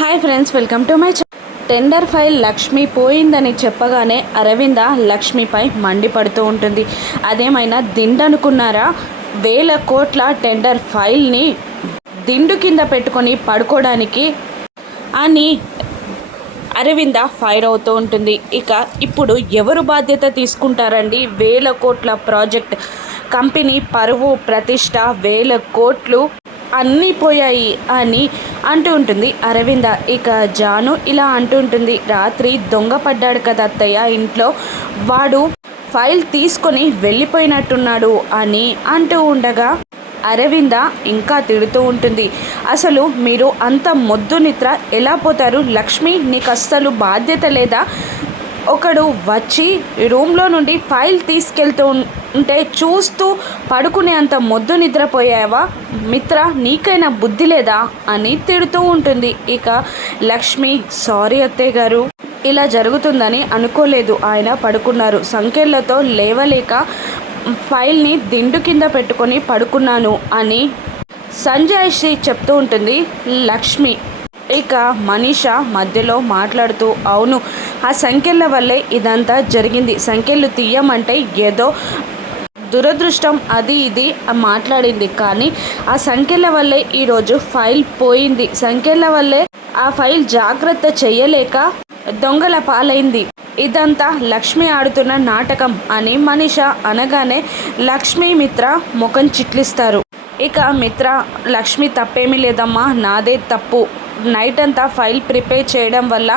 Hi friends, welcome to my tender file Lakshmi పోయిందని చెప్పగానే అరవింద లక్ష్మిపై మండిపడుతూ ఉంటుంది. అదేమైనా దిండనుకున్నారా? వేల కోట్ల టెండర్ ఫైల్ని దిండు కింద పెట్టుకొని పడుకోవడానికి అని అరవింద ఫైర్ అవుతూ ఉంటుంది. ఇక ఇప్పుడు ఎవరు బాధ్యత తీసుకుంటారండి? వేల కోట్ల ప్రాజెక్ట్, కంపెనీ పరువు ప్రతిష్ట, వేల కోట్లు అన్నీ పోయాయి అని అంటూ ఉంటుంది అరవింద. ఇక జాను ఇలా అంటూ ఉంటుంది, రాత్రి దొంగ పడ్డాడు కదా అత్తయ్య ఇంట్లో, వాడు ఫైల్ తీసుకొని వెళ్ళిపోయినట్టున్నాడు అని అంటూ ఉండగా అరవింద ఇంకా తిడుతూ ఉంటుంది. అసలు మీరు అంత మొద్దు నిద్ర ఎలా పోతారు? లక్ష్మి, నీకు అస్సలు బాధ్యత లేదా? ఒకడు వచ్చి రూమ్లో నుండి ఫైల్ తీసుకెళ్తూ ఉంటే చూస్తూ పడుకునే అంత మొద్దు నిద్రపోయావా? మిత్ర, నీకైనా బుద్ధి లేదా అని తిడుతూ ఉంటుంది. ఇక లక్ష్మి, సారీ అత్తయ్య గారు, ఇలా జరుగుతుందని అనుకోలేదు. ఆయన పడుకున్నారు, సంఖ్యలతో లేవలేక ఫైల్ని దిండు కింద పెట్టుకొని పడుకున్నాను అని సంజయ్ శ్రీ చెప్తూ ఉంటుంది లక్ష్మి. ఇక మనీష మధ్యలో మాట్లాడుతూ, అవును, ఆ సంఖ్యల వల్లే ఇదంతా జరిగింది. సంఖ్యలు తీయమంటే ఏదో దురదృష్టం అది ఇది మాట్లాడింది, కానీ ఆ సంఖ్యల వల్లే ఈరోజు ఫైల్ పోయింది. సంఖ్యల వల్లే ఆ ఫైల్ జాగ్రత్త చేయలేక దొంగల పాలైంది. ఇదంతా లక్ష్మి ఆడుతున్న నాటకం అని మనీష అనగానే లక్ష్మి, మిత్ర ముఖం చిట్లిస్తారు. ఇక మిత్ర, లక్ష్మి తప్పేమీ లేదమ్మా, నాదే తప్పు. నైట్ అంతా ఫైల్ ప్రిపేర్ చేయడం వల్ల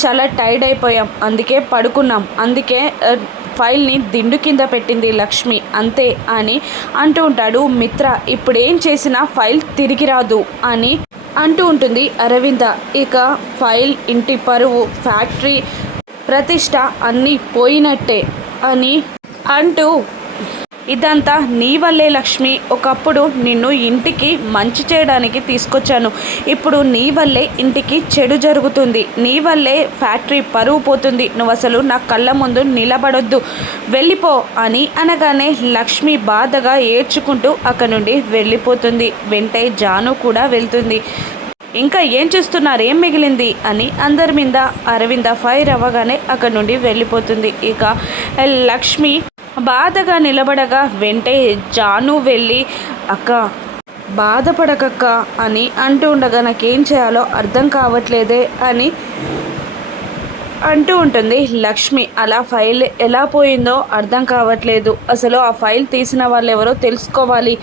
చాలా టైర్డ్ అయిపోయాం, అందుకే పడుకున్నాం. అందుకే ఫైల్ని దిండు కింద పెట్టింది లక్ష్మి, అంతే అని అంటూ ఉంటాడు మిత్ర. ఇప్పుడేం చేసినా ఫైల్ తిరిగి రాదు అని అంటూ ఉంటుంది అరవింద. ఇక ఫైల్, ఇంటి పరువు, ఫ్యాక్టరీ ప్రతిష్ట అన్నీ పోయినట్టే అని అంటూ, ఇదంతా నీ వల్లే లక్ష్మి. ఒకప్పుడు నిన్ను ఇంటికి మంచి చేయడానికి తీసుకొచ్చాను, ఇప్పుడు నీ వల్లే ఇంటికి చెడు జరుగుతుంది. నీ వల్లే ఫ్యాక్టరీ పరువు పోతుంది. నువ్వు అసలు నా కళ్ళ ముందు నిలబడొద్దు, వెళ్ళిపో అని అనగానే లక్ష్మి బాధగా ఏడ్చుకుంటూ అక్కడి నుండి వెళ్ళిపోతుంది. వెంటే జాను కూడా వెళ్తుంది. ఇంకా ఏం చేస్తున్నారు, ఏం మిగిలింది అని అందరి మీద అరవింద ఫైర్ అవ్వగానే అక్కడి నుండి వెళ్ళిపోతుంది. ఇక లక్ష్మి బాధగా నిలబడగా వెంటే జాను వెళ్ళి, అక్క బాధపడకక్క అని అంటూ ఉండగా, నాకేం చేయాలో అర్థం కావట్లేదే అని అంటూ ఉంటుంది లక్ష్మి. అలా ఫైల్ ఎలా పోయిందో అర్థం కావట్లేదు, అసలు ఆ ఫైల్ తీసిన వాళ్ళు ఎవరో తెలుసుకోవాలి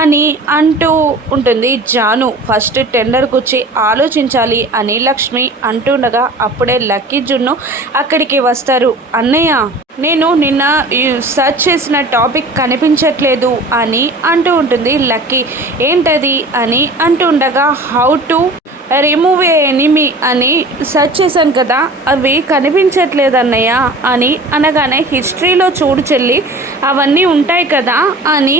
అని అంటూ ఉంటుంది జాను. ఫస్ట్ టెండర్కి వచ్చి ఆలోచించాలి అని లక్ష్మి అంటుండగా అప్పుడే లక్కీ జున్ను అక్కడికి వస్తారు. అన్నయ్య, నేను నిన్న సెర్చ్ చేసిన టాపిక్ కనిపించట్లేదు అని అంటూ ఉంటుంది లక్కీ. ఏంటది అని అంటూ ఉండగా, how to remove A enemy అని సెర్చ్ చేశాను కదా, అవి కనిపించట్లేదు అన్నయ్య అని అనగానే, హిస్టరీలో చూడు చెల్లి, అవన్నీ ఉంటాయి కదా అని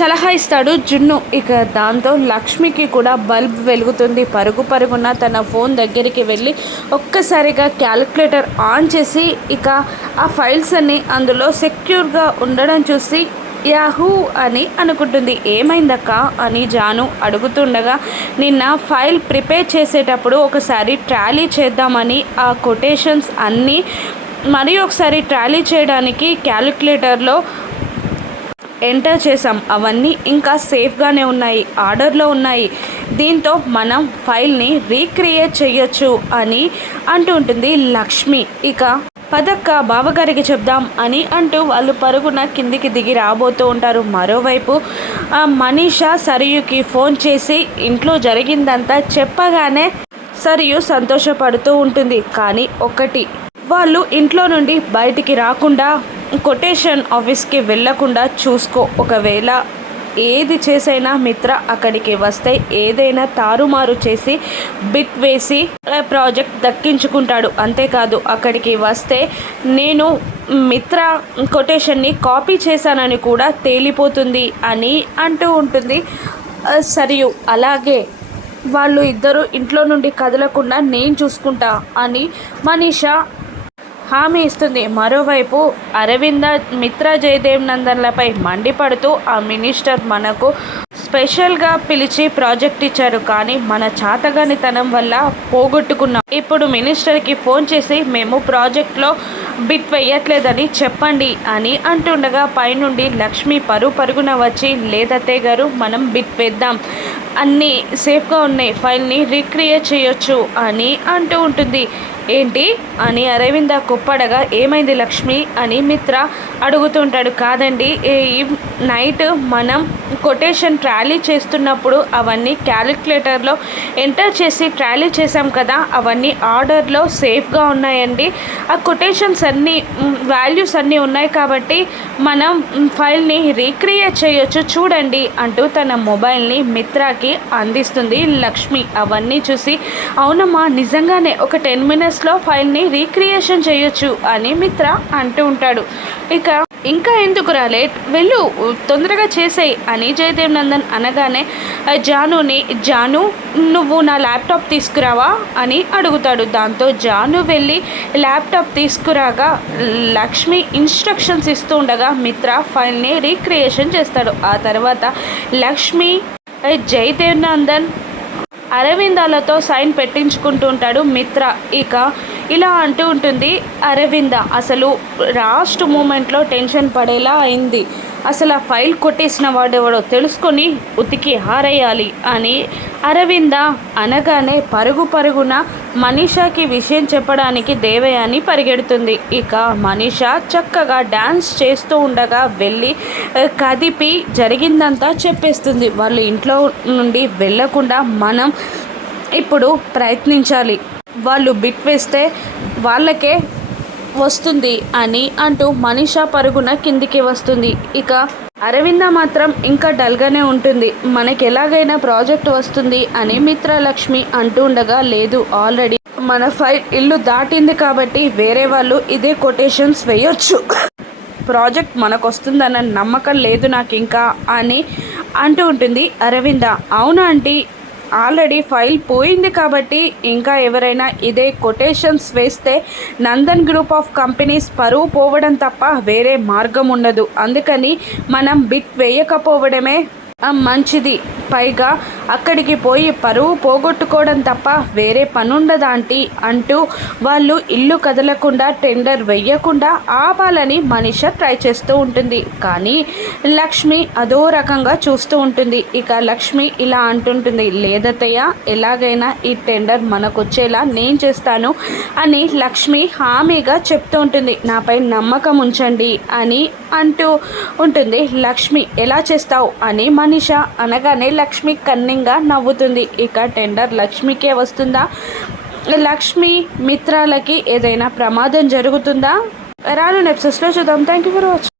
సలహా ఇస్తాడు జున్ను. ఇక దాంతో లక్ష్మికి కూడా బల్బ్ వెలుగుతుంది. పరుగు పరుగున తన ఫోన్ దగ్గరికి వెళ్ళి ఒక్కసారిగా క్యాలిక్యులేటర్ ఆన్ చేసి ఇక ఆ ఫైల్స్ అన్నీ అందులో సెక్యూర్గా ఉండడం చూసి యాహూ అని అనుకుంటుంది. ఏమైందక్క అని జాను అడుగుతుండగా, నిన్న ఫైల్ ప్రిపేర్ చేసేటప్పుడు ఒకసారి ట్రాలీ చేద్దామని ఆ కొటేషన్స్ అన్నీ మరి ఒకసారి ట్రాలీ చేయడానికి క్యాలిక్యులేటర్లో ఎంటర్ చేసాం. అవన్నీ ఇంకా సేఫ్గానే ఉన్నాయి, ఆర్డర్లో ఉన్నాయి. దీంతో మనం ఫైల్ని రీక్రియేట్ చేయొచ్చు అని అంటూ ఉంటుంది లక్ష్మి. ఇక పదక్క, బావగారికి చెప్దాం అని అంటూ వాళ్ళు పరుగున కిందికి దిగి రాబోతూ ఉంటారు. మరోవైపు మనీష సరియుకి ఫోన్ చేసి ఇంట్లో జరిగిందంతా చెప్పగానే సరియు సంతోషపడుతూ ఉంటుంది. కానీ ఒకటి, వాళ్ళు ఇంట్లో నుండి బయటికి రాకుండా, కొటేషన్ ఆఫీస్కి వెళ్ళకుండా చూసుకో. ఒకవేళ ఏది చేసైనా మిత్ర అక్కడికి వస్తే ఏదైనా తారుమారు చేసి బిట్ వేసి ప్రాజెక్ట్ దక్కించుకుంటాడు. అంతేకాదు, అక్కడికి వస్తే నేను మిత్ర కొటేషన్ని కాపీ చేశానని కూడా తేలిపోతుంది అని అంటూ ఉంటుంది సరియు. అలాగే వాళ్ళు ఇద్దరు ఇంట్లో నుండి కదలకుండా నేను చూసుకుంటా అని మనీష హామీ ఇస్తుంది. మరోవైపు అరవింద మిత్ర జయదేవ్ నందన్లపై మండిపడుతూ, ఆ మినిస్టర్ మనకు స్పెషల్గా పిలిచి ప్రాజెక్ట్ ఇచ్చారు, కానీ మన చాతగానితనం వల్ల పోగొట్టుకున్నాం. ఇప్పుడు మినిస్టర్కి ఫోన్ చేసి మేము ప్రాజెక్ట్లో బిట్ వేయట్లేదని చెప్పండి అని అంటుండగా పైనుండి లక్ష్మి పరుగున వచ్చి, లేదత్తయ్య గారు మనం బిట్ వేద్దాం, అన్నీ సేఫ్గా ఉన్నాయి, ఫైల్ని రీక్రియేట్ చేయొచ్చు అని అంటూ ఉంటుంది. ఏంటి అని అరవింద కుప్పడగా, ఏమైంది లక్ష్మి అని మిత్ర అడుగుతుంటాడు. కాదండి, ఈ నైట్ మనం కొటేషన్ ట్రాలీ చేస్తున్నప్పుడు అవన్నీ క్యాలిక్యులేటర్లో ఎంటర్ చేసి ట్రాలీ చేసాం కదా, అవన్నీ ఆర్డర్లో సేఫ్గా ఉన్నాయండి. ఆ కొటేషన్స్ అన్నీ వాల్యూస్ అన్నీ ఉన్నాయి కాబట్టి మనం ఫైల్ని రీక్రియేట్ చేయొచ్చు చూడండి అంటూ తన మొబైల్ని మిత్రకి అందిస్తుంది లక్ష్మి. అవన్నీ చూసి, అవునమ్మా నిజంగానే ఒక 10 మినిట్స్లో ఫైల్ని రీక్రియేషన్ చేయొచ్చు అని మిత్ర అంటూ ఉంటాడు. ఇంకా ఎందుకు రాలేట్, వెళ్ళు తొందరగా చేసేయి అని జయదేవ్ నందన్ అనగానే జాను నువ్వు నా ల్యాప్టాప్ తీసుకురావా అని అడుగుతాడు. దాంతో జాను వెళ్ళి ల్యాప్టాప్ తీసుకురాగా లక్ష్మి ఇన్స్ట్రక్షన్స్ ఇస్తూ ఉండగా మిత్ర ఫైల్ని రీక్రియేషన్ చేస్తాడు. ఆ తర్వాత లక్ష్మి జయదేవ్ నందన్ అరవిందాలతో సైన్ పెట్టించుకుంటూ ఉంటాడు మిత్ర. ఇలా అంటూ ఉంటుంది అరవింద, అసలు లాస్ట్ మూమెంట్లో టెన్షన్ పడేలా అయింది, అసలు ఆ ఫైల్ కొట్టేసిన వాడెవడో తెలుసుకొని ఉతికి హారేయాలి అని అరవింద అనగానే పరుగున మనీషాకి విషయం చెప్పడానికి దేవయాని పరిగెడుతుంది. మనీషా చక్కగా డ్యాన్స్ చేస్తూ ఉండగా వెళ్ళి కదిపి జరిగిందంతా చెప్పేస్తుంది. వాళ్ళు ఇంట్లో నుండి వెళ్ళకుండా మనం ఇప్పుడు ప్రయత్నించాలి, వాళ్ళు బిట్ వేస్తే వాళ్ళకే వస్తుంది అని అంటూ మనీషా పరుగున కిందికి వస్తుంది. అరవింద మాత్రం ఇంకా డల్గానే ఉంటుంది. మనకి ఎలాగైనా ప్రాజెక్ట్ వస్తుంది అని మిత్రలక్ష్మి అంటూ ఉండగా, లేదు ఆల్రెడీ మన ఫైల్ ఇల్లు దాటింది కాబట్టి వేరే వాళ్ళు ఇదే కొటేషన్స్ వేయొచ్చు, ప్రాజెక్ట్ మనకు వస్తుందన్న నమ్మకం లేదు నాకు ఇంకా అని అంటూ ఉంటుంది అరవింద. అవునా ఆంటీ, ఆల్రెడీ ఫైల్ పోయింది కాబట్టి ఇంకా ఎవరైనా ఇదే కొటేషన్స్ వేస్తే నందన్ గ్రూప్ ఆఫ్ కంపెనీస్ పరువు పోవడం తప్ప వేరే మార్గం ఉండదు, అందుకని మనం బిట్ వేయకపోవడమే మంచిది, పైగా అక్కడికి పోయి పరువు పోగొట్టుకోవడం తప్ప వేరే పనుండదాంటి అంటూ వాళ్ళు ఇల్లు కదలకుండా టెండర్ వెయ్యకుండా ఆపాలని మనీష ట్రై చేస్తూ ఉంటుంది. కానీ లక్ష్మి అదో రకంగా చూస్తూ ఉంటుంది. లక్ష్మి ఇలా అంటుంటుంది, లేదత్తయ్య ఎలాగైనా ఈ టెండర్ మనకు వచ్చేలా నేను చేస్తాను అని లక్ష్మి హామీగా చెప్తూ ఉంటుంది. నాపై నమ్మకం ఉంచండి అని అంటూ ఉంటుంది లక్ష్మి. ఎలా చేస్తావు అని మనీష అనగానే లక్ష్మి కన్నింగా నవ్వుతుంది. టెండర్ లక్ష్మికే వస్తుందా, లక్ష్మి మిత్రాలకి ఏదైనా ప్రమాదం జరుగుతుందా, రాను ఎపిసోడ్స్లో చూద్దాం. Thank you for watching.